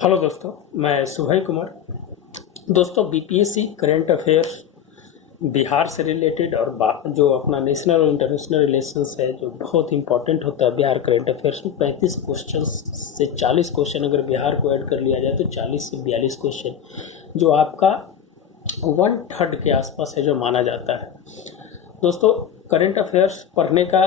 Hello दोस्तों, मैं सुभय कुमार। दोस्तों, बीपीएससी करंट अफेयर्स बिहार से रिलेटेड और जो अपना नेशनल और इंटरनेशनल रिलेशंस है, जो बहुत इंपॉर्टेंट होता है बिहार करंट अफेयर्स में 35 क्वेश्चन से 40 क्वेश्चन अगर बिहार को ऐड कर लिया जाए तो 40 से 42 क्वेश्चन, जो आपका 1/3 के आसपास है जो माना जाता है। दोस्तों, करंट अफेयर्स पढ़ने का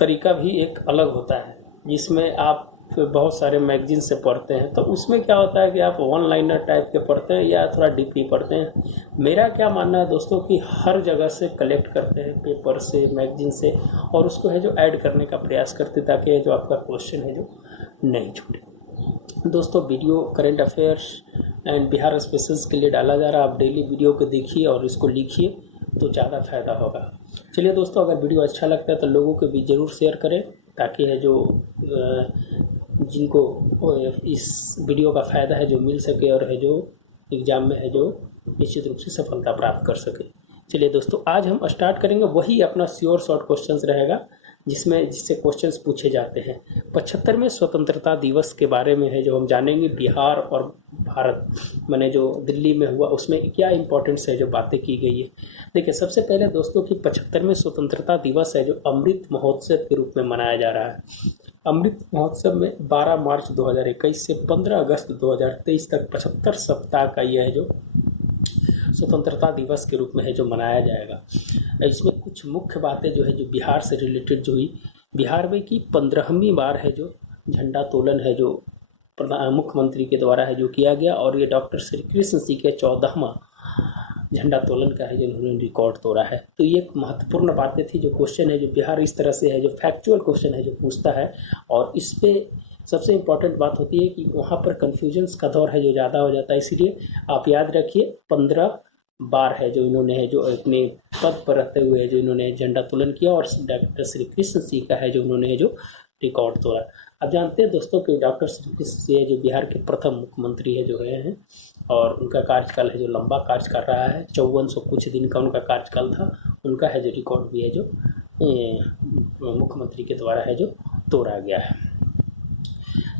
तरीका भी एक अलग होता है, जिसमें आप फिर बहुत सारे मैगजीन से पढ़ते हैं। तो उसमें क्या होता है कि आप वन लाइनर टाइप के पढ़ते हैं या थोड़ा डीपली पढ़ते हैं। मेरा क्या मानना है दोस्तों कि हर जगह से कलेक्ट करते हैं, पेपर से, मैगजीन से, और उसको है जो ऐड करने का प्रयास करते हैं ताकि जो आपका क्वेश्चन है जो नहीं छूटे। दोस्तों, video current affairs and Bihar specials के लिए डाला जा रहा है। आप डेली वीडियो को देखिए और इसको लिखिए तो ज़्यादा फायदा होगा। चलिए दोस्तों, अगर वीडियो अच्छा लगता है तो लोगों के बीच ज़रूर शेयर करें ताकि है जो जिनको इस वीडियो का फ़ायदा है जो मिल सके और है जो एग्ज़ाम में है जो निश्चित रूप से सफलता प्राप्त कर सके। चलिए दोस्तों, आज हम स्टार्ट करेंगे, वही अपना श्योर शॉर्ट क्वेश्चंस रहेगा जिससे क्वेश्चंस पूछे जाते हैं। 75वें स्वतंत्रता दिवस के बारे में है जो हम जानेंगे। बिहार और भारत मैंने जो दिल्ली में हुआ उसमें क्या इंपॉर्टेंस है जो बातें की गई है। देखिए, सबसे पहले दोस्तों की 75वें स्वतंत्रता दिवस है जो अमृत महोत्सव के रूप में मनाया जा रहा है। अमृत महोत्सव में 12 मार्च 2021 से 15 अगस्त 2023 तक 75 सप्ताह का यह है जो स्वतंत्रता दिवस के रूप में है जो मनाया जाएगा। इसमें कुछ मुख्य बातें जो है जो बिहार से रिलेटेड जो हुई, बिहार में की 15वीं बार है जो झंडा तोलन है जो मुख्यमंत्री के द्वारा है जो किया गया, और ये डॉक्टर श्री कृष्ण सिंह के 14वां झंडा तोलन का है जो उन्होंने रिकॉर्ड तोड़ा है। तो ये एक महत्वपूर्ण बातें थी। जो क्वेश्चन है जो बिहार इस तरह से है जो फैक्चुअल क्वेश्चन है जो पूछता है, और इस पे सबसे इम्पॉर्टेंट बात होती है कि वहाँ पर कन्फ्यूजन्स का दौर है जो ज़्यादा हो जाता है। इसीलिए आप याद रखिए 15 बार है जो इन्होंने है जो अपने पद पर रहते हुए है जो इन्होंने झंडा तोलन किया, और डॉक्टर श्री कृष्ण सिंह का है जो उन्होंने है जो रिकॉर्ड तोड़ा। आप जानते हैं दोस्तों कि डॉक्टर श्री कृष्ण सिंह जो बिहार के प्रथम मुख्यमंत्री है जो रहे हैं, और उनका कार्यकाल है जो लंबा कार्यकाल रहा है। 5400 कुछ दिन का उनका कार्यकाल था। उनका है जो रिकॉर्ड भी है जो मुख्यमंत्री के द्वारा है जो तोड़ा गया है।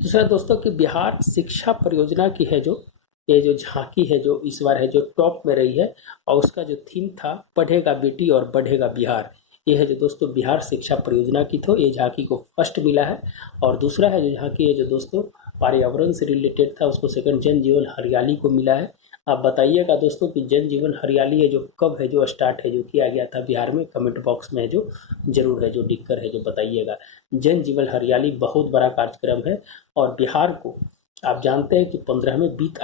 दूसरा दोस्तों कि बिहार शिक्षा परियोजना की है जो ये जो झांकी है जो इस बार है जो टॉप में रही है, और उसका जो थीम था पढ़ेगा बेटी और बढ़ेगा बिहार। ये है जो दोस्तों बिहार शिक्षा परियोजना की थी, ये झांकी को फर्स्ट मिला है। और दूसरा है जो झांकी है जो दोस्तों पर्यावरण से रिलेटेड था, उसको सेकंड जन जीवन हरियाली को मिला है। आप बताइएगा दोस्तों कि जन जीवन हरियाली है जो कब है जो स्टार्ट है जो किया गया था बिहार में, कमेंट बॉक्स में जो जरूर है जो लिखकर है जो बताइएगा। जन जीवन हरियाली बहुत बड़ा कार्यक्रम है, और बिहार को आप जानते हैं कि 15वें वित्त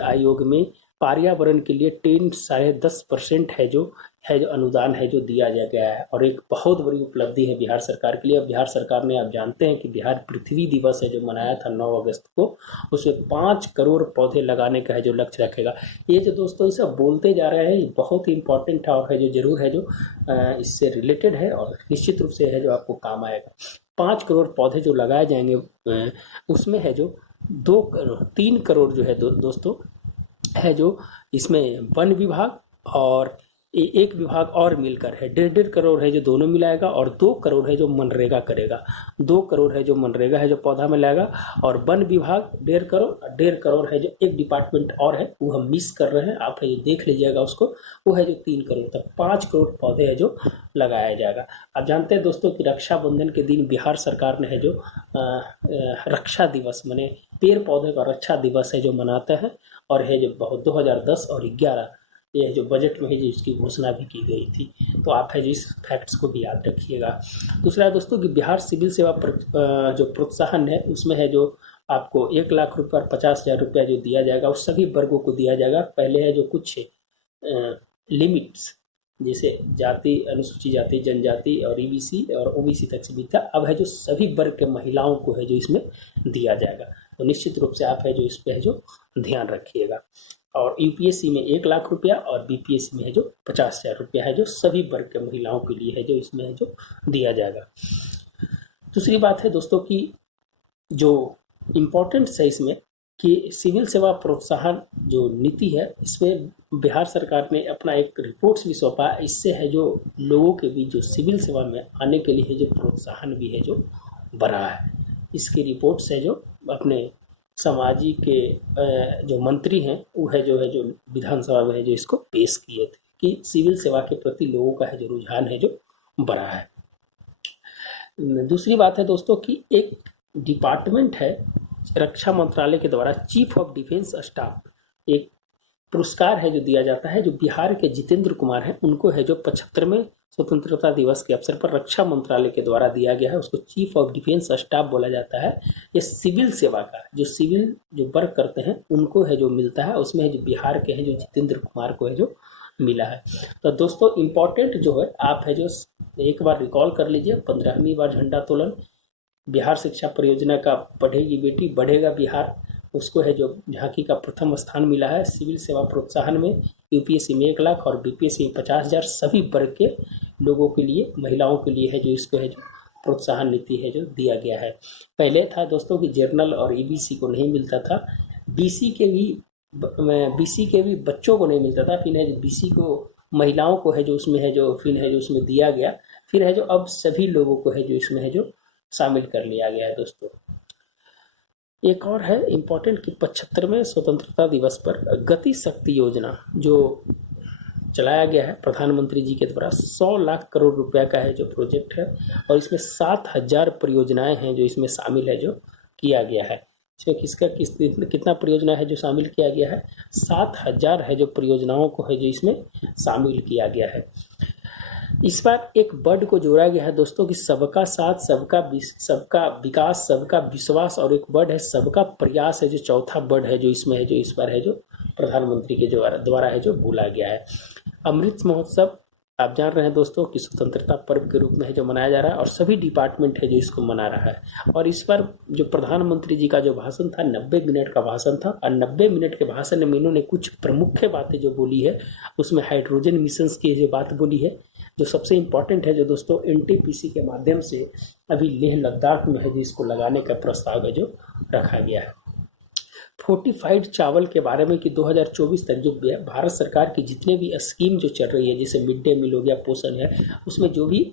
आयोग में पर्यावरण के लिए 10.5% है जो अनुदान है जो दिया जा गया है, और एक बहुत बड़ी उपलब्धि है बिहार सरकार के लिए। बिहार सरकार ने आप जानते हैं कि बिहार पृथ्वी दिवस है जो मनाया था 9 अगस्त को, उसमें 5 करोड़ पौधे लगाने का है जो लक्ष्य रखेगा। ये जो दोस्तों ये सब बोलते जा रहे हैं ये बहुत ही इंपॉर्टेंट है जो जरूर है जो इससे रिलेटेड है और निश्चित रूप से है जो आपको काम आएगा। 5 करोड़ पौधे जो लगाए जाएंगे उसमें है जो 3 करोड़ जो है दोस्तों है जो इसमें वन विभाग और एक विभाग और मिलकर है 1.5 करोड़ है जो दोनों मिलाएगा, और 2 करोड़ है जो मनरेगा करेगा। 2 करोड़ है जो मनरेगा है जो पौधा में लाएगा, और वन विभाग 1.5 करोड़, 1.5 करोड़ है जो एक डिपार्टमेंट और है वो हम मिस कर रहे हैं, आप है जो देख लीजिएगा उसको, वो है जो 3 करोड़ तक 5 करोड़ पौधे है जो लगाया जाएगा। आप जानते हैं दोस्तों कि रक्षाबंधन के दिन बिहार सरकार ने है जो रक्षा दिवस माने पेड़ पौधे का रक्षा दिवस है जो मनाते हैं, और है जो बहुत 2010 और 11 ये जो बजट में है जो इसकी घोषणा भी की गई थी। तो आप है जो इस फैक्ट्स को भी याद रखिएगा। दूसरा है दोस्तों कि बिहार सिविल सेवा जो प्रोत्साहन है उसमें है जो आपको 1 लाख रुपये और 50,000 रुपया जो दिया जाएगा उस सभी वर्गों को दिया जाएगा। पहले है जो कुछ लिमिट्स जैसे जाति, अनुसूचित जाति, जनजाति और ईबीसी और ओबीसी तक सीमित था। अब है जो सभी वर्ग के महिलाओं को है जो इसमें दिया जाएगा। तो निश्चित रूप से आप है जो इस पे है जो ध्यान रखिएगा। और यूपीएससी में 1 लाख रुपया और बीपीएससी में है जो 50,000 रुपया है जो सभी वर्ग के महिलाओं के लिए है जो इसमें है जो दिया जाएगा। दूसरी बात है दोस्तों की जो इम्पोर्टेंट्स है इसमें कि सिविल सेवा प्रोत्साहन जो नीति है इसमें बिहार सरकार ने अपना एक रिपोर्ट्स भी सौंपा। इससे है जो लोगों के बीच जो सिविल सेवा में आने के लिए है जो प्रोत्साहन भी है जो बढ़ा है। इसकी रिपोर्ट्स है जो अपने समाजी के जो मंत्री हैं वो है जो विधानसभा में है जो इसको पेश किए थे कि सिविल सेवा के प्रति लोगों का है जो रुझान है जो बढ़ा है। दूसरी बात है दोस्तों कि एक डिपार्टमेंट है रक्षा मंत्रालय के द्वारा चीफ ऑफ डिफेंस स्टाफ, एक पुरस्कार है जो दिया जाता है, जो बिहार के जितेंद्र कुमार हैं उनको है जो 75वें स्वतंत्रता दिवस के अवसर पर रक्षा मंत्रालय के द्वारा दिया गया है। उसको चीफ ऑफ डिफेंस स्टाफ बोला जाता है। ये सिविल सेवा का जो सिविल जो वर्क करते हैं उनको है जो मिलता है, उसमें है जो बिहार के हैं जो जितेंद्र कुमार को है जो मिला है। तो दोस्तों इम्पोर्टेंट जो है आप है जो एक बार रिकॉल कर लीजिए, 15वीं बार झंडोत्तोलन, बिहार शिक्षा परियोजना का बढ़ेगी बेटी बढ़ेगा बिहार, उसको है जो झांकी का प्रथम स्थान मिला है। सिविल सेवा प्रोत्साहन में यूपीएससी में 1 लाख और बीपीएससी में 50,000 सभी वर्ग के लोगों के लिए, महिलाओं के लिए है जो इसको है जो प्रोत्साहन नीति है जो दिया गया है। पहले था दोस्तों कि जनरल और ईबीसी को नहीं मिलता था, बीसी के भी बच्चों को नहीं मिलता था, फिर है जो बीसी को महिलाओं को है जो उसमें है जो फिर है जो उसमें दिया गया, फिर है जो अब सभी लोगों को है जो इसमें है जो शामिल कर लिया गया है। दोस्तों एक और है इम्पोर्टेंट कि 75वें स्वतंत्रता दिवस पर गति शक्ति योजना जो चलाया गया है प्रधानमंत्री जी के द्वारा, 100 लाख करोड़ रुपया का है जो प्रोजेक्ट है और इसमें 7,000 परियोजनाएं हैं जो इसमें शामिल है जो किया गया है। इसमें कितना परियोजना है जो शामिल किया गया है, 7,000 है जो परियोजनाओं को है जो इसमें शामिल किया गया है। इस बार एक वर्ड को जोड़ा गया है दोस्तों कि सबका साथ, सबका विकास, सबका विश्वास, और एक वर्ड है सबका प्रयास है जो चौथा वर्ड है जो इसमें है जो इस बार है जो प्रधानमंत्री के द्वारा है जो बोला गया है। अमृत महोत्सव आप जान रहे हैं दोस्तों कि स्वतंत्रता पर्व के रूप में है जो मनाया जा रहा है और सभी डिपार्टमेंट है जो इसको मना रहा है। और इस बार जो प्रधानमंत्री जी का जो भाषण था 90 मिनट का भाषण था और 90 मिनट के भाषण में इन्होंने कुछ प्रमुख बातें जो बोली है, उसमें हाइड्रोजन मिशन की जो बात बोली है जो सबसे इम्पोर्टेंट है जो दोस्तों एनटीपीसी के माध्यम से अभी लेह लद्दाख में है जो इसको लगाने का प्रस्ताव है जो रखा गया है। फोर्टिफाइड चावल के बारे में कि 2024 तक जो भारत सरकार की जितने भी स्कीम जो चल रही है, जैसे मिड डे मील हो गया, पोषण है, उसमें जो भी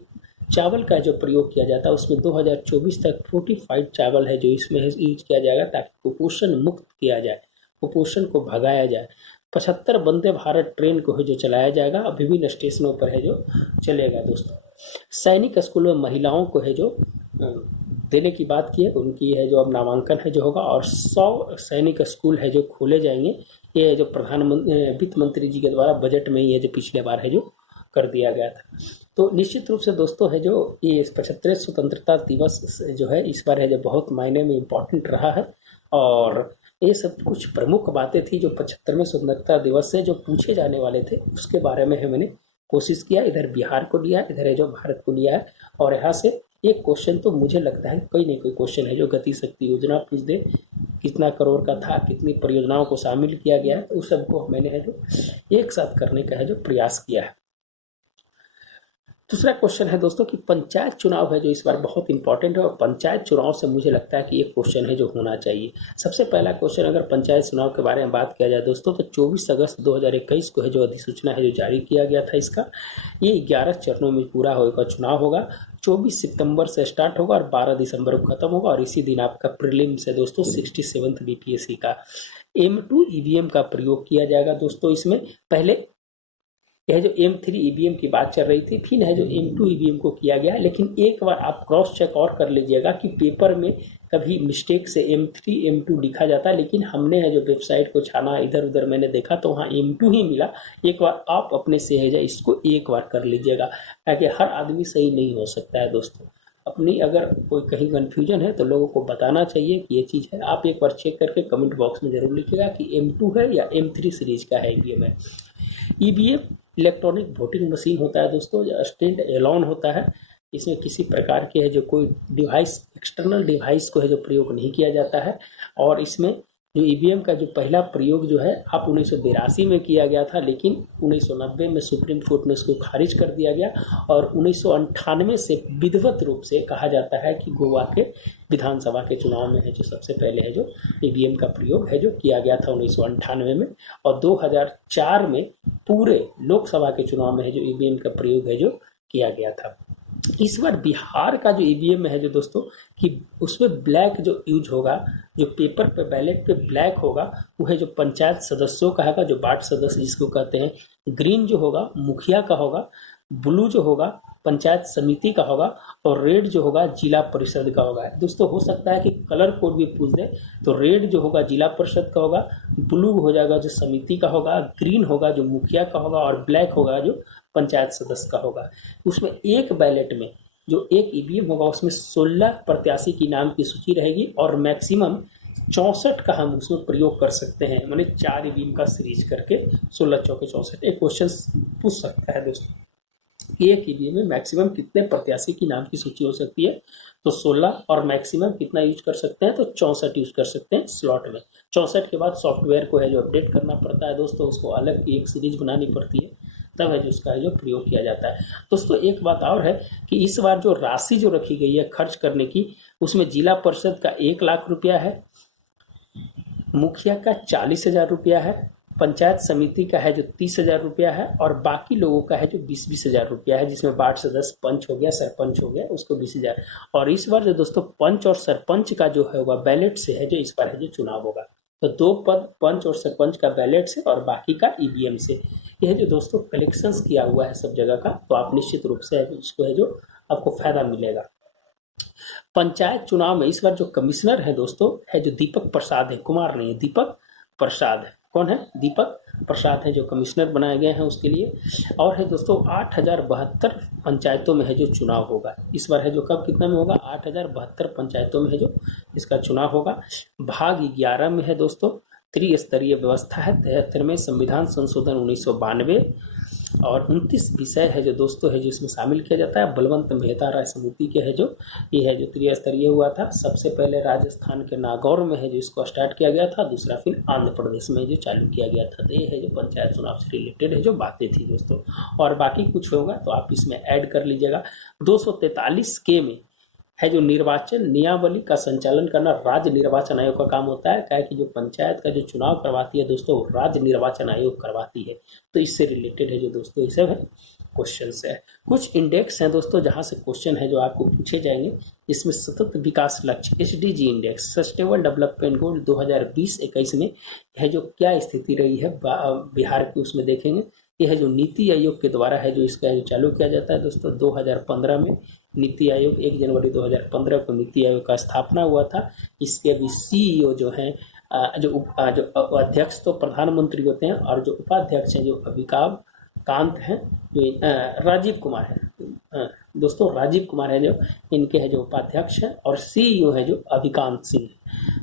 चावल का जो प्रयोग किया जाता है उसमें 2024 तक फोर्टिफाइड चावल है जो इसमें यूज किया जाएगा ताकि कुपोषण मुक्त किया जाए, कुपोषण को भगाया जाए। 75 वंदे भारत ट्रेन को है जो चलाया जाएगा, विभिन्न स्टेशनों पर है जो चलेगा। दोस्तों सैनिक स्कूलों में महिलाओं को है जो देने की बात की है, उनकी है जो अब नामांकन है जो होगा और 100 सैनिक स्कूल है जो खोले जाएंगे। ये जो प्रधानमंत्री वित्त मंत्री जी के द्वारा बजट में ही है जो पिछले बार है जो कर दिया गया था। तो निश्चित रूप से दोस्तों है जो ये 75वें स्वतंत्रता दिवस जो है इस बार है जो बहुत मायने में इम्पोर्टेंट रहा है और ये सब कुछ प्रमुख बातें थी जो 75वें स्वतंत्रता दिवस से जो पूछे जाने वाले थे उसके बारे में है मैंने कोशिश किया। इधर बिहार को लिया, इधर है जो भारत को लिया है और यहाँ से एक क्वेश्चन तो मुझे लगता है कोई नहीं कोई क्वेश्चन है जो गति शक्ति योजना पूछ दे, कितना करोड़ का था, कितनी परियोजनाओं को शामिल किया गया है, उस सबको मैंने है जो एक साथ करने का है जो प्रयास किया है। दूसरा क्वेश्चन है दोस्तों कि पंचायत चुनाव है जो इस बार बहुत इंपॉर्टेंट है और पंचायत चुनाव से मुझे लगता है कि एक क्वेश्चन है जो होना चाहिए। सबसे पहला क्वेश्चन अगर पंचायत चुनाव के बारे में बात किया जाए दोस्तों तो 24 अगस्त 2021 को है जो अधिसूचना है जो जारी किया गया था इसका, ये 11 चरणों में पूरा होगा चुनाव होगा। 24 सितंबर से स्टार्ट होगा और 12 दिसंबर को खत्म होगा और इसी दिन आपका प्रीलिम्स है दोस्तों 67th बीपीएससी का। M2 EVM का प्रयोग किया जाएगा दोस्तों। इसमें पहले यह जो M3 EVM की बात चल रही थी, फिर है जो M2 EVM को किया गया है, लेकिन एक बार आप क्रॉस चेक और कर लीजिएगा कि पेपर में कभी मिस्टेक से M3 M2 लिखा जाता है, लेकिन हमने है जो वेबसाइट को छाना, इधर उधर मैंने देखा तो वहाँ M2 ही मिला। एक बार आप अपने से है जो इसको एक बार कर लीजिएगा ताकि हर आदमी सही नहीं हो सकता है दोस्तों। अपनी अगर कोई कहीं कन्फ्यूजन है तो लोगों को बताना चाहिए कि ये चीज़ है। आप एक बार चेक करके कमेंट बॉक्स में जरूर लिखिएगा कि M2 है या M3 सीरीज का है EVM है। EVM इलेक्ट्रॉनिक वोटिंग मशीन होता है दोस्तों, जो स्टैंड एलोन होता है। इसमें किसी प्रकार के है जो कोई डिवाइस, एक्सटर्नल डिवाइस को है जो प्रयोग नहीं किया जाता है और इसमें जो EVM का जो पहला प्रयोग जो है आप 1982 में किया गया था, लेकिन 1990 में सुप्रीम कोर्ट ने उसको खारिज कर दिया गया और 1998 से विधिवत रूप से कहा जाता है कि गोवा के विधानसभा के चुनाव में है जो सबसे पहले है जो EVM का प्रयोग है जो किया गया था 1998 में और 2004 में पूरे लोकसभा के चुनाव में है जो EVM का प्रयोग है जो किया गया था। इस बार बिहार का जो ईवीएम है जो दोस्तों कि उसमें ब्लैक जो यूज होगा, जो पेपर पे बैलेट पे ब्लैक होगा वो है जो पंचायत सदस्यों का होगा, जो वार्ड सदस्य जिसको कहते हैं। ग्रीन जो होगा मुखिया का होगा, ब्लू जो होगा पंचायत समिति का होगा, और रेड जो होगा जिला परिषद का होगा। दोस्तों हो सकता है कि कलर कोड भी पूछ दे, तो रेड जो होगा जिला परिषद का होगा, ब्लू हो जाएगा जो समिति का होगा, ग्रीन होगा जो मुखिया का होगा, और ब्लैक होगा जो पंचायत सदस्य का होगा। उसमें एक बैलेट में जो एक ईवीएम होगा उसमें 16 प्रत्याशी की नाम की सूची रहेगी, और मैक्सिमम 64 का हम उसमें प्रयोग कर सकते हैं, माने 4 ईवीएम का सीरीज करके 16 चौके 64। एक क्वेश्चन पूछ सकता है दोस्तों कि एक ईवीएम में मैक्सिमम कितने प्रत्याशी की नाम की सूची हो सकती है, तो 16, और मैक्सिमम कितना यूज कर सकते हैं, तो 64 यूज कर सकते हैं स्लॉट में। 64 के बाद सॉफ्टवेयर को है जो अपडेट करना पड़ता है दोस्तों, उसको अलग की एक सीरीज बनानी पड़ती है, तब है जो उसका है जो प्रयोग किया जाता है। दोस्तों एक बात और है कि इस बार जो राशि जो रखी गई है खर्च करने की, उसमें जिला परिषद का 1 लाख रुपया है, मुखिया का 40,000 रुपया है, पंचायत समिति का है जो 30,000 रुपया है, और बाकी लोगों का है जो 20,000 रुपया है, जिसमें वार्ड सदस्य पंच हो गया, सरपंच हो गया, उसको 20,000। और इस बार जो दोस्तों पंच और सरपंच का जो है वह बैलेट से है जो इस बार है जो चुनाव होगा। तो 2 पद पंच और सरपंच का बैलेट से और बाकी का ईवीएम से। यह जो दोस्तों कलेक्शंस किया हुआ है सब जगह का, तो आप निश्चित रूप से उसको है जो आपको फायदा मिलेगा। पंचायत चुनाव में इस बार जो कमिश्नर है दोस्तों है जो दीपक प्रसाद है, कुमार नहीं है, दीपक प्रसाद है। कौन है? दीपक प्रसाद है जो कमिश्नर बनाए गए हैं उसके लिए। और है दोस्तों 8,072 पंचायतों में है जो चुनाव होगा इस बार है जो, कब कितना में होगा, 8,072 पंचायतों में है जो इसका चुनाव होगा। भाग 11 में है दोस्तों त्रिस्तरीय व्यवस्था है, 73 में संविधान संशोधन 1992, और 29 विषय है जो दोस्तों है जो इसमें शामिल किया जाता है। बलवंत मेहता राय समिति के है जो ये है जो त्रिस्तरीय हुआ था। सबसे पहले राजस्थान के नागौर में है जो इसको स्टार्ट किया गया था, दूसरा फिर आंध्र प्रदेश में जो चालू किया गया था। तो ये है जो पंचायत चुनाव से रिलेटेड है जो बातें थी दोस्तों, और बाकी कुछ होगा तो आप इसमें ऐड कर लीजिएगा। 243 के में है जो निर्वाचन नियमावली का संचालन करना राज्य निर्वाचन आयोग का काम होता है। क्या कि जो पंचायत का जो चुनाव करवाती है दोस्तों राज्य निर्वाचन आयोग करवाती है। तो इससे रिलेटेड है जो दोस्तों ये सब है क्वेश्चन है। कुछ इंडेक्स हैं दोस्तों जहां से क्वेश्चन है जो आपको पूछे जाएंगे। इसमें सतत विकास लक्ष्य SDG index, sustainable development goal 2020-21 में है जो क्या स्थिति रही है बिहार की, उसमें देखेंगे। यह है जो नीति आयोग के द्वारा है जो इसका जो चालू किया जाता है दोस्तों 2015 में। नीति आयोग 1 जनवरी 2015 को नीति आयोग का स्थापना हुआ था। इसके अभी CEO जो हैं जो अध्यक्ष तो प्रधानमंत्री होते हैं, और जो उपाध्यक्ष हैं जो अमिताभ कांत हैं, जो राजीव कुमार है दोस्तों, राजीव कुमार है जो इनके है जो उपाध्यक्ष हैं, और CEO है जो अभिकांत सिंह।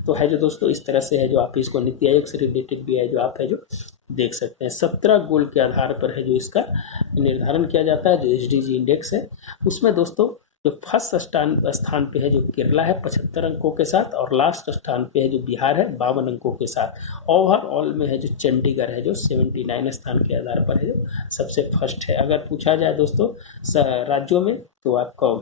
तो है जो दोस्तों इस तरह से है जो आप इसको नीति आयोग से रिलेटेड भी है जो आप है जो देख सकते हैं। 17 गोल के आधार पर है जो इसका निर्धारण किया जाता है। जो SDG इंडेक्स है उसमें दोस्तों जो फर्स्ट स्थान पे है जो केरला है 75 अंकों के साथ, और लास्ट स्थान पे है जो बिहार है 52 अंकों के साथ। ओवरऑल में है जो चंडीगढ़ है जो 79 स्थान के आधार पर है जो सबसे फर्स्ट है। अगर पूछा जाए दोस्तों राज्यों में, तो आपको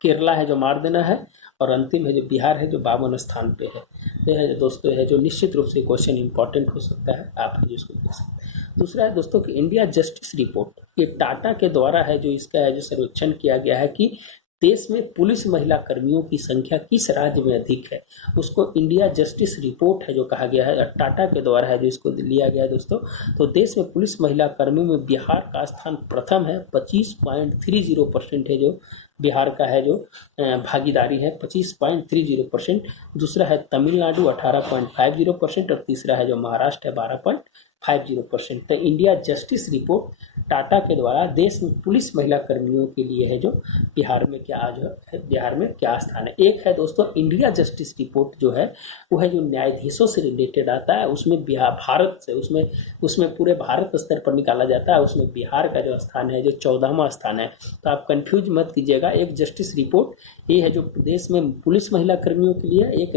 केरला है जो मार देना है, और अंतिम है जो बिहार है जो 52 स्थान पे है। यह है दोस्तों है जो निश्चित रूप से क्वेश्चन इंपॉर्टेंट हो सकता है, आप है जो इसको देख सकते हैं। दूसरा है दोस्तों कि इंडिया जस्टिस रिपोर्ट, ये टाटा के द्वारा है जो इसका है जो सर्वेक्षण किया गया है कि देश में पुलिस महिला कर्मियों की संख्या किस राज्य में अधिक है, उसको इंडिया जस्टिस रिपोर्ट है जो कहा गया है, टाटा के द्वारा है जो इसको लिया गया है दोस्तों। तो देश में पुलिस महिला कर्मियों में बिहार का स्थान प्रथम है, 25.30% है जो बिहार का है जो भागीदारी है 25.30%। दूसरा है तमिलनाडु 18.50%, और तीसरा है जो महाराष्ट्र है 12.50%। तो इंडिया जस्टिस रिपोर्ट टाटा के द्वारा देश में पुलिस महिला कर्मियों के लिए है जो बिहार में क्या आज है, बिहार में क्या स्थान है। एक है दोस्तों इंडिया जस्टिस रिपोर्ट जो है वो है जो न्यायाधीशों से रिलेटेड आता है, उसमें बिहार भारत से उसमें पूरे भारत स्तर पर निकाला जाता है। उसमें बिहार का जो स्थान है जो 14वां स्थान है। तो आप कंफ्यूज मत कीजिएगा। एक जस्टिस रिपोर्ट ये है जो देश में पुलिस महिला कर्मियों के लिए, एक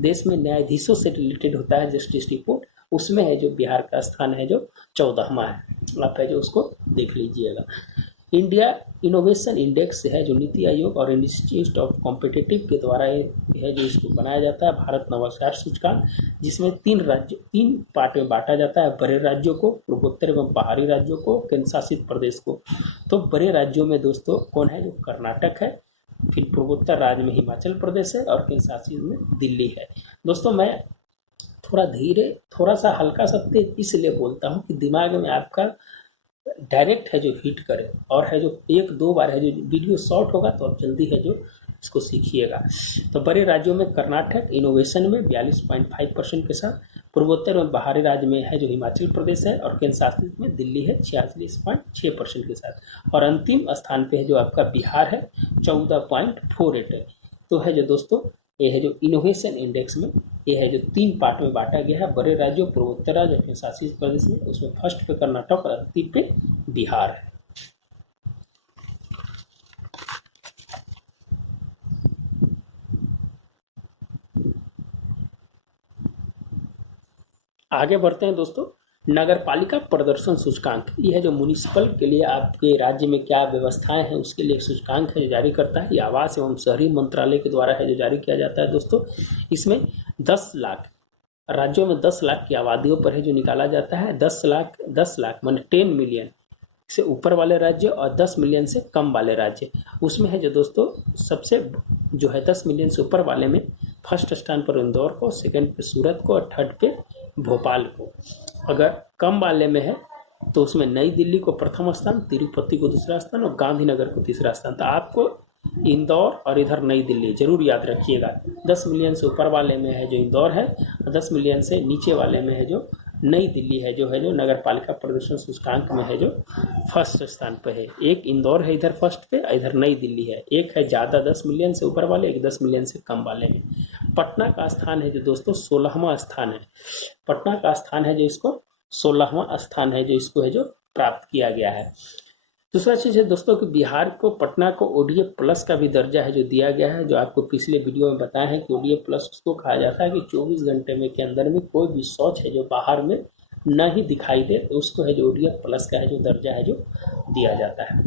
देश में न्यायाधीशों से रिलेटेड होता है जस्टिस रिपोर्ट, उसमें है जो बिहार का स्थान है जो 14वां है। आप है जो उसको देख लीजिएगा। इंडिया इनोवेशन इंडेक्स है जो नीति आयोग और इंस्टीट्यूट ऑफ कॉम्पिटिटिव के द्वारा ये है जो इसको बनाया जाता है भारत नवाचार सूचकांक, जिसमें 3 पार्ट में बांटा जाता है, बड़े राज्यों को, पूर्वोत्तर एवं बाहरी राज्यों को, केंद्र शासित प्रदेश को। तो बड़े राज्यों में दोस्तों कौन है, जो कर्नाटक है, फिर पूर्वोत्तर राज्य में हिमाचल प्रदेश है और केंद्र शासित में दिल्ली है। दोस्तों मैं थोड़ा धीरे, थोड़ा सा हल्का सा तेज इसलिए बोलता हूँ कि दिमाग में आपका डायरेक्ट है जो हिट करे, और है जो 1-2 बार है जो वीडियो शॉर्ट होगा तो आप जल्दी है जो इसको सीखिएगा। तो बड़े राज्यों में कर्नाटक इनोवेशन में 42.5% के साथ, पूर्वोत्तर में बाहरी राज्य में है जो हिमाचल प्रदेश है और केंद्र शासित में दिल्ली है 46.6% के साथ, और अंतिम स्थान पे है जो आपका बिहार है 14.48 है। तो है जो दोस्तों ये है जो इनोवेशन इंडेक्स में ये है जो 3 पार्ट में बांटा गया है, बड़े राज्यों, पूर्वोत्तर राज्य और केंद्र शासित प्रदेश में। उसमें फर्स्ट पे कर्नाटक और अंतिम पे बिहार है। आगे बढ़ते हैं दोस्तों, नगर पालिका प्रदर्शन सूचकांक, ये है जो म्युनिसिपल के लिए आपके राज्य में क्या व्यवस्थाएं हैं उसके लिए एक सूचकांक है जो जारी करता है। ये आवास एवं शहरी मंत्रालय के द्वारा है जो जारी किया जाता है दोस्तों। इसमें 10 लाख राज्यों में 10 लाख की आबादियों पर है जो निकाला जाता है। 10 लाख माने 10 मिलियन से ऊपर वाले राज्य और 10 मिलियन से कम वाले राज्य, उसमें है जो दोस्तों सबसे जो है 10 मिलियन से ऊपर वाले में फर्स्ट स्थान पर इंदौर को, सेकंड पे सूरत को और थर्ड पे भोपाल को। अगर कम वाले में है तो उसमें नई दिल्ली को प्रथम स्थान, तिरुपति को दूसरा स्थान और गांधीनगर को तीसरा स्थान। तो आपको इंदौर और इधर नई दिल्ली जरूर याद रखिएगा। 10 मिलियन से ऊपर वाले में है जो इंदौर है और 10 मिलियन से नीचे वाले में है जो नई दिल्ली है जो नगर पालिका प्रदर्शन सूचकांक में है जो फर्स्ट स्थान पे है। एक इंदौर है इधर फर्स्ट पे, इधर नई दिल्ली है। एक है ज़्यादा 10 मिलियन से ऊपर वाले, एक 10 मिलियन से कम वाले में। पटना का स्थान है जो दोस्तों 16वां स्थान है। पटना का स्थान है जो इसको 16वां स्थान है जो इसको है जो प्राप्त किया गया है। दूसरा चीज़ है दोस्तों कि बिहार को, पटना को ODA प्लस का भी दर्जा है जो दिया गया है, जो आपको पिछले वीडियो में बताया है कि ODA प्लस उसको कहा जाता है कि 24 घंटे में के अंदर में कोई भी शौच है जो बाहर में न ही दिखाई दे तो उसको है जो ODA प्लस का है जो दर्जा है जो दिया जाता है।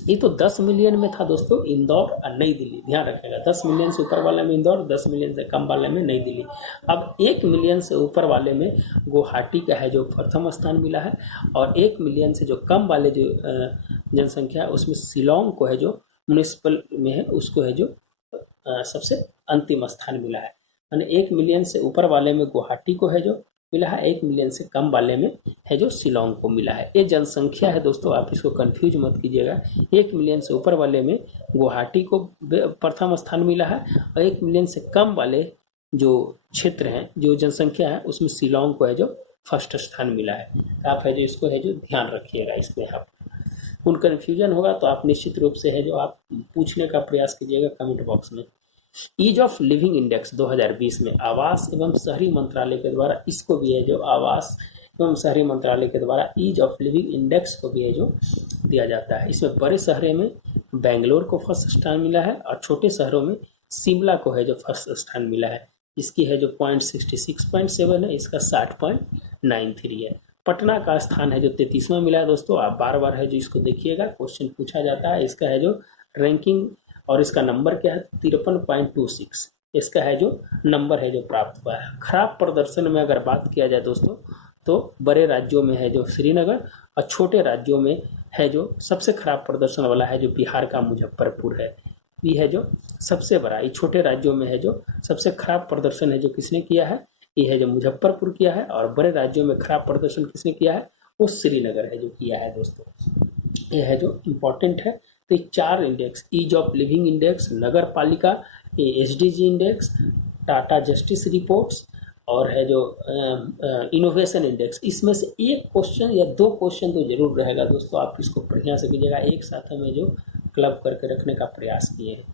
ये तो 10 मिलियन में था दोस्तों इंदौर और नई दिल्ली, ध्यान रखिएगा। 10 मिलियन से ऊपर वाले में इंदौर, 10 मिलियन से कम वाले में नई दिल्ली। अब 1 मिलियन से ऊपर वाले में गुवाहाटी का है जो प्रथम स्थान मिला है, और 1 मिलियन से जो कम वाले जो जनसंख्या है उसमें शिलोंग को है जो म्यूनिसिपल में है उसको है जो सबसे अंतिम स्थान मिला है। यानी 1 मिलियन से ऊपर वाले में गुवाहाटी को है जो मिला है, 1 मिलियन से कम वाले में है जो शिलोंग को मिला है। ये जनसंख्या है दोस्तों, आप इसको कंफ्यूज मत कीजिएगा। 1 मिलियन से ऊपर वाले में गुवाहाटी को प्रथम स्थान मिला है, और 1 मिलियन से कम वाले जो क्षेत्र हैं, जो जनसंख्या है, उसमें शिलोंग को है जो फर्स्ट स्थान मिला है। आप है जो इसको है जो ध्यान रखिएगा। इसमें आप कुछ कन्फ्यूजन होगा तो आप निश्चित रूप से है जो आप पूछने का प्रयास कीजिएगा कमेंट बॉक्स में। ईज ऑफ लिविंग इंडेक्स 2020 में आवास एवं शहरी मंत्रालय के द्वारा इसको भी है जो आवास एवं शहरी मंत्रालय के द्वारा ईज ऑफ लिविंग इंडेक्स को भी है जो दिया जाता है। इसमें बड़े शहरों में बेंगलोर को फर्स्ट स्थान मिला है और छोटे शहरों में शिमला को है जो फर्स्ट स्थान मिला है। इसकी है जो 66.7 है, इसका 60.93 है। पटना का स्थान है जो 33वां मिला है दोस्तों। आप बार बार है जो इसको देखिएगा, क्वेश्चन पूछा जाता है। इसका है जो रैंकिंग और इसका नंबर क्या है 53.26, इसका है जो नंबर है जो प्राप्त हुआ है। खराब प्रदर्शन में अगर बात किया जाए दोस्तों तो बड़े राज्यों में है जो श्रीनगर, और छोटे राज्यों में है जो सबसे खराब प्रदर्शन वाला है जो बिहार का मुजफ्फरपुर है। ये है जो सबसे बड़ा, ये छोटे राज्यों में है जो सबसे खराब प्रदर्शन है जो किसने किया है, ये है जो मुजफ्फरपुर किया है। और बड़े राज्यों में खराब प्रदर्शन किसने किया है, वो श्रीनगर है जो किया है दोस्तों। ये है जो इम्पोर्टेंट है। तो 4 index, ease of living index, नगर पालिका, SDG index, Tata justice reports और है जो इनोवेशन इंडेक्स, इसमें से एक क्वेश्चन या 2 क्वेश्चन तो जरूर रहेगा दोस्तों। आप इसको बढ़िया से कीजिएगा, एक साथ में जो क्लब करके रखने का प्रयास किए हैं।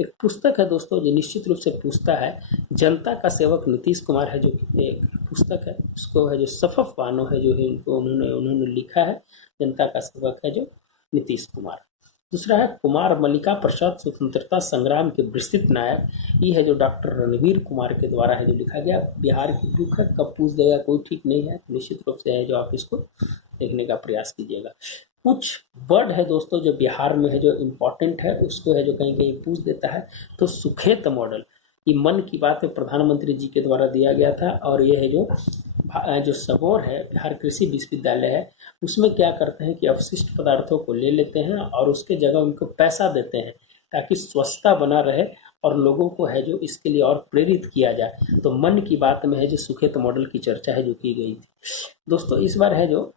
एक पुस्तक है दोस्तों जो निश्चित रूप से पूछता है, जनता का सेवक नीतीश कुमार है जो एक पुस्तक है, उसको है जो सफफ बानो है जो है उन्होंने लिखा है। जनता का सेवक है जो नीतीश कुमार। दूसरा है कुमार मल्लिका प्रसाद स्वतंत्रता संग्राम के विस्तृत नायक, ये है जो डॉक्टर रणवीर कुमार के द्वारा है जो लिखा गया। बिहार की बुक है, कब पूछ देगा कोई ठीक नहीं है, निश्चित रूप से है जो आप इसको देखने का प्रयास कीजिएगा। कुछ वर्ड है दोस्तों जो बिहार में है जो इम्पोर्टेंट है, उसको है जो कहीं कहीं पूछ देता है। तो सुखेत मॉडल, ये मन की बात है प्रधानमंत्री जी के द्वारा दिया गया था। और ये है जो सबौर है बिहार कृषि विश्वविद्यालय है, उसमें क्या करते हैं कि अवशिष्ट पदार्थों को ले लेते हैं और उसके जगह उनको पैसा देते हैं ताकि स्वच्छता बना रहे और लोगों को है जो इसके लिए और प्रेरित किया जाए। तो मन की बात में है जो सुखेत मॉडल की चर्चा है जो की गई थी दोस्तों। इस बार है जो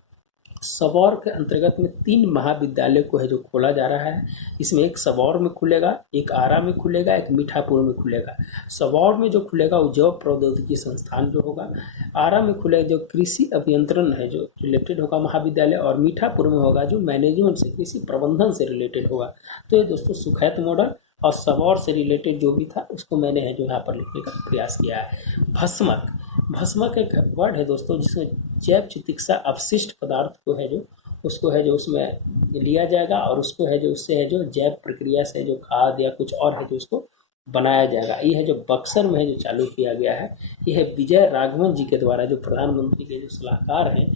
सबौर के अंतर्गत में 3 महाविद्यालय को है जो खोला जा रहा है। इसमें एक सबौर में खुलेगा, एक आरा में खुलेगा, एक मीठापुर में खुलेगा। सबौर में जो खुलेगा वो जैव प्रौद्योगिकी संस्थान जो होगा, आरा में खुलेगा जो कृषि अभियंत्रण है जो रिलेटेड होगा महाविद्यालय, और मीठापुर में होगा जो मैनेजमेंट से कृषि प्रबंधन से रिलेटेड होगा। तो ये दोस्तों सुखैत मॉडल और सबौर से रिलेटेड जो भी था उसको मैंने है जो यहाँ पर लिखने का प्रयास किया है। भस्मक, भस्मक एक वर्ड है दोस्तों जिसमें जैव चिकित्सा अपशिष्ट पदार्थ को है जो उसको है जो उसमें लिया जाएगा और उसको है जो उससे है जो जैव प्रक्रिया से जो खाद या कुछ और है जो उसको बनाया जाएगा। ये है जो बक्सर में है जो चालू किया गया है। ये है विजय राघवन जी के द्वारा, जो प्रधानमंत्री के जो सलाहकार हैं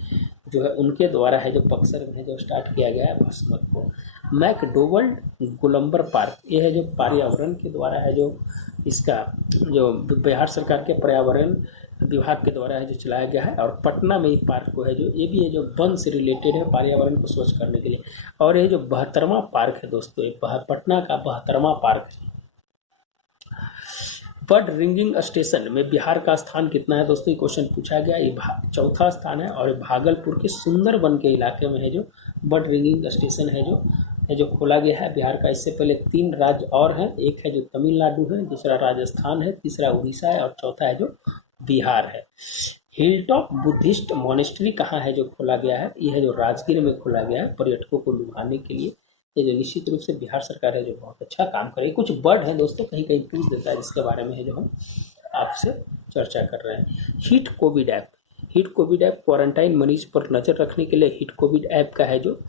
जो है उनके द्वारा है जो बक्सर में है जो स्टार्ट किया गया है भस्मक को। मैकडोवल्ड गोलंबर पार्क, ये है जो पर्यावरण के द्वारा है जो इसका जो बिहार सरकार के पर्यावरण विभाग के द्वारा है जो चलाया गया है। और पटना में एक पार्क को है जो ये भी है जो वन से रिलेटेड है, पर्यावरण को स्वच्छ करने के लिए। और ये जो 72वां पार्क है दोस्तों, ये पटना का 72वां पार्क है। बर्ड रिंगिंग स्टेशन में बिहार का स्थान कितना है दोस्तों, ये क्वेश्चन पूछा गया। ये 4था स्थान है और भागलपुर के सुंदरबन के इलाके में है जो बर्ड रिंगिंग स्टेशन है जो खोला गया है बिहार का। इससे पहले 3 राज्य और हैं, एक है जो तमिलनाडु है, दूसरा राजस्थान है, तीसरा उड़ीसा है और चौथा है जो बिहार है। हिलटॉप बुद्धिस्ट मॉनेस्ट्री कहाँ है जो खोला गया है, यह है जो राजगीर में खोला गया है पर्यटकों को लुभाने के लिए। ये जो निश्चित रूप से बिहार सरकार है जो बहुत अच्छा काम करे। कुछ वर्ड है दोस्तों कहीं कहीं पूछ देता है जिसके बारे में है जो हम आपसे चर्चा कर रहे हैं। Hit Covid app, hit Covid app quarantine मरीज पर नजर रखने के लिए हिट कोविड ऐप का है जो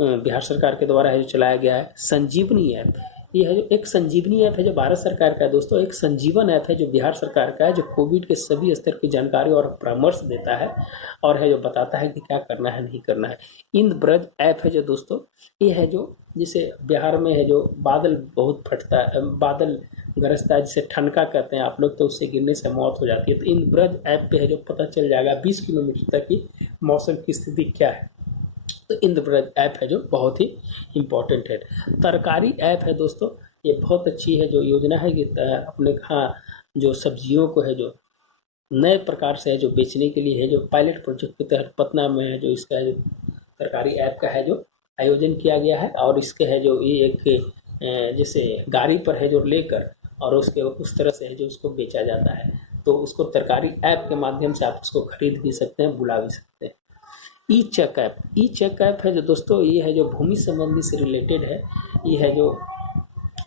बिहार सरकार के द्वारा है जो चलाया गया है। संजीवनी ऐप, ये है जो एक संजीवनी ऐप है जो भारत सरकार का है दोस्तों। एक संजीवन ऐप है जो बिहार सरकार का है जो कोविड के सभी स्तर की जानकारी और परामर्श देता है और है जो बताता है कि क्या करना है नहीं करना है। इंद्रब्रज ऐप है जो दोस्तों, ये है जो जिसे बिहार में है जो बादल बहुत फटता है, बादल गरजता है जिसे ठनका कहते हैं आप लोग, तो उससे गिरने से मौत हो जाती है। तो इंद्रब्रज ऐप पे है जो पता चल जाएगा 20 किलोमीटर तक की मौसम की स्थिति क्या है। तो इंद्रब्रज ऐप है जो बहुत ही इम्पोर्टेंट है। तरकारी ऐप है दोस्तों, ये बहुत अच्छी है जो योजना है कि अपने यहाँ जो सब्जियों को है जो नए प्रकार से है जो बेचने के लिए है जो पायलट प्रोजेक्ट के तहत पटना में है जो इसका है जो तरकारी ऐप का है जो आयोजन किया गया है। और इसके है जो ये एक जैसे गाड़ी पर है जो लेकर और उसके उस तरह से है जो उसको बेचा जाता है। तो उसको तरकारी ऐप के माध्यम से आप उसको खरीद भी सकते हैं, बुला भी सकते हैं। ई चेक ऐप, ई चेक ऐप है जो दोस्तों ये है जो भूमि संबंधी से रिलेटेड है। ये है जो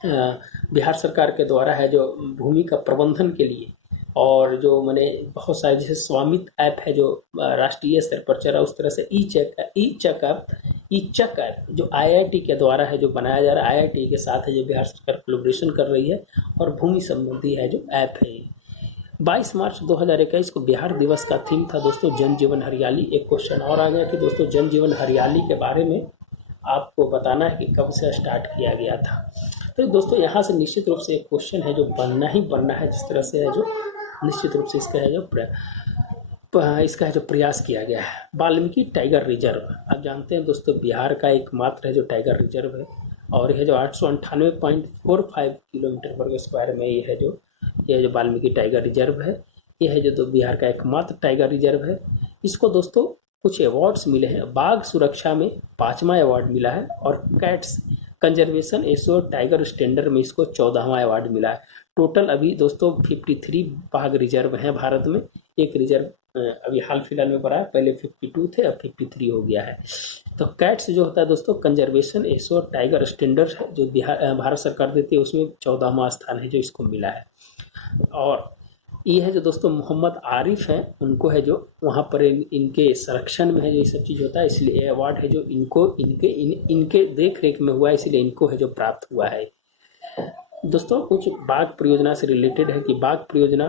बिहार सरकार के द्वारा है जो भूमि का प्रबंधन के लिए और जो मैंने बहुत सारे जैसे स्वामित्व ऐप है जो राष्ट्रीय स्तर पर चला, उस तरह से ई चेक ऐप जो आईआईटी के द्वारा है जो बनाया जा रहा है। आईआईटी के साथ है जो बिहार सरकार कोलैबोरेशन कर रही है और भूमि संबंधी है जो ऐप है। 22 मार्च 2021 को बिहार दिवस का थीम था दोस्तों जन जीवन हरियाली। एक क्वेश्चन और आ गया कि दोस्तों जन जीवन हरियाली के बारे में आपको बताना है कि कब से स्टार्ट किया गया था। तो दोस्तों यहाँ से निश्चित रूप से एक क्वेश्चन है जो बनना ही बनना है, जिस तरह से है जो निश्चित रूप से इसका है जो प्रयास किया गया है। वाल्मीकि टाइगर रिजर्व, आप जानते हैं दोस्तों बिहार का एकमात्र है जो टाइगर रिजर्व है और यह जो 898.45 किलोमीटर वर्ग स्क्वायर में ये जो वाल्मीकि टाइगर रिजर्व है, ये है जो बिहार का एकमात्र टाइगर रिजर्व है। इसको दोस्तों कुछ अवार्ड्स मिले हैं। बाघ सुरक्षा में 5वां अवार्ड मिला है और कैट्स कंजर्वेशन एसोर टाइगर स्टैंडर्ड में इसको 14वां अवार्ड मिला है। टोटल अभी दोस्तों 53 बाघ रिजर्व हैं भारत में। एक रिजर्व अभी हाल फिलहाल में बढ़ा है, पहले 52 थे अब 53 हो गया है। तो कैट्स जो होता है दोस्तों कंजर्वेशन एसोर टाइगर स्टैंडर्ड है जो भारत सरकार देती है, उसमें 14वां स्थान है जो इसको मिला है। और ये है जो दोस्तों मोहम्मद आरिफ हैं, उनको है जो वहाँ पर इनके संरक्षण में है जो ये सब चीज़ होता है, इसलिए ये अवार्ड है जो इनके देख रेख में हुआ है, इसलिए इनको है जो प्राप्त हुआ है। दोस्तों कुछ बाघ परियोजना से रिलेटेड है कि बाघ परियोजना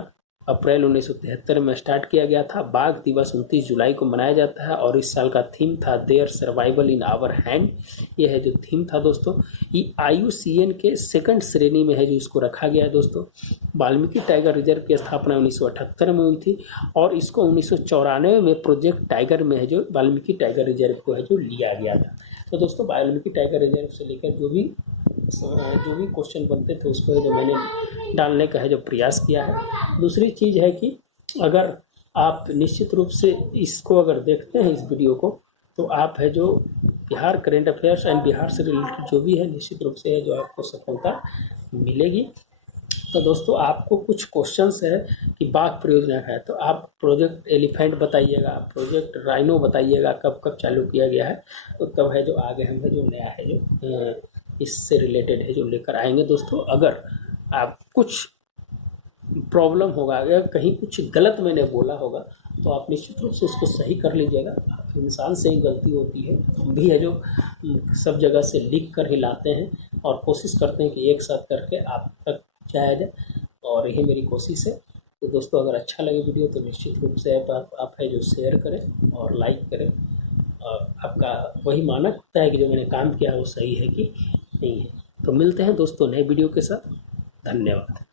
अप्रैल 1973 में स्टार्ट किया गया था। बाघ दिवस 29 जुलाई को मनाया जाता है और इस साल का थीम था there survival in our hand. ये है जो थीम था दोस्तों। ये IUCN के सेकंड श्रेणी में है जो इसको रखा गया है दोस्तों। वाल्मीकि टाइगर रिजर्व की स्थापना 1978 में हुई थी और इसको 1994 में प्रोजेक्ट टाइगर में है जो वाल्मीकि टाइगर रिजर्व को है जो लिया गया था। तो दोस्तों वाल्मीकि टाइगर रिजर्व से लेकर जो भी क्वेश्चन बनते थे उसको जो मैंने डालने का है जो प्रयास किया है। दूसरी चीज़ है कि अगर आप निश्चित रूप से इसको अगर देखते हैं इस वीडियो को तो आप है जो Bihar current affairs and Bihar से रिलेटेड जो भी है निश्चित रूप से है जो आपको सफलता मिलेगी। तो दोस्तों आपको कुछ क्वेश्चंस है कि बाघ परियोजना है तो आप प्रोजेक्ट एलिफेंट बताइएगा, प्रोजेक्ट राइनो बताइएगा कब कब चालू किया गया है, तो तब है जो आगे हम है जो नया है जो इससे रिलेटेड है जो लेकर आएंगे दोस्तों। अगर आप कुछ प्रॉब्लम होगा, अगर कहीं कुछ गलत मैंने बोला होगा तो आप निश्चित रूप से उसको सही कर लीजिएगा। इंसान से ही गलती होती है, हम भी है जो सब जगह से लिख कर ही लाते हैं और कोशिश करते हैं कि एक साथ करके आप तक जाया जाए, और यही मेरी कोशिश है। तो दोस्तों अगर अच्छा लगे वीडियो तो निश्चित रूप से आप है जो शेयर करें और लाइक करें, और आपका वही मानक होता है कि जो मैंने काम किया है वो सही है कि नहीं है। तो मिलते हैं दोस्तों नए वीडियो के साथ। धन्यवाद।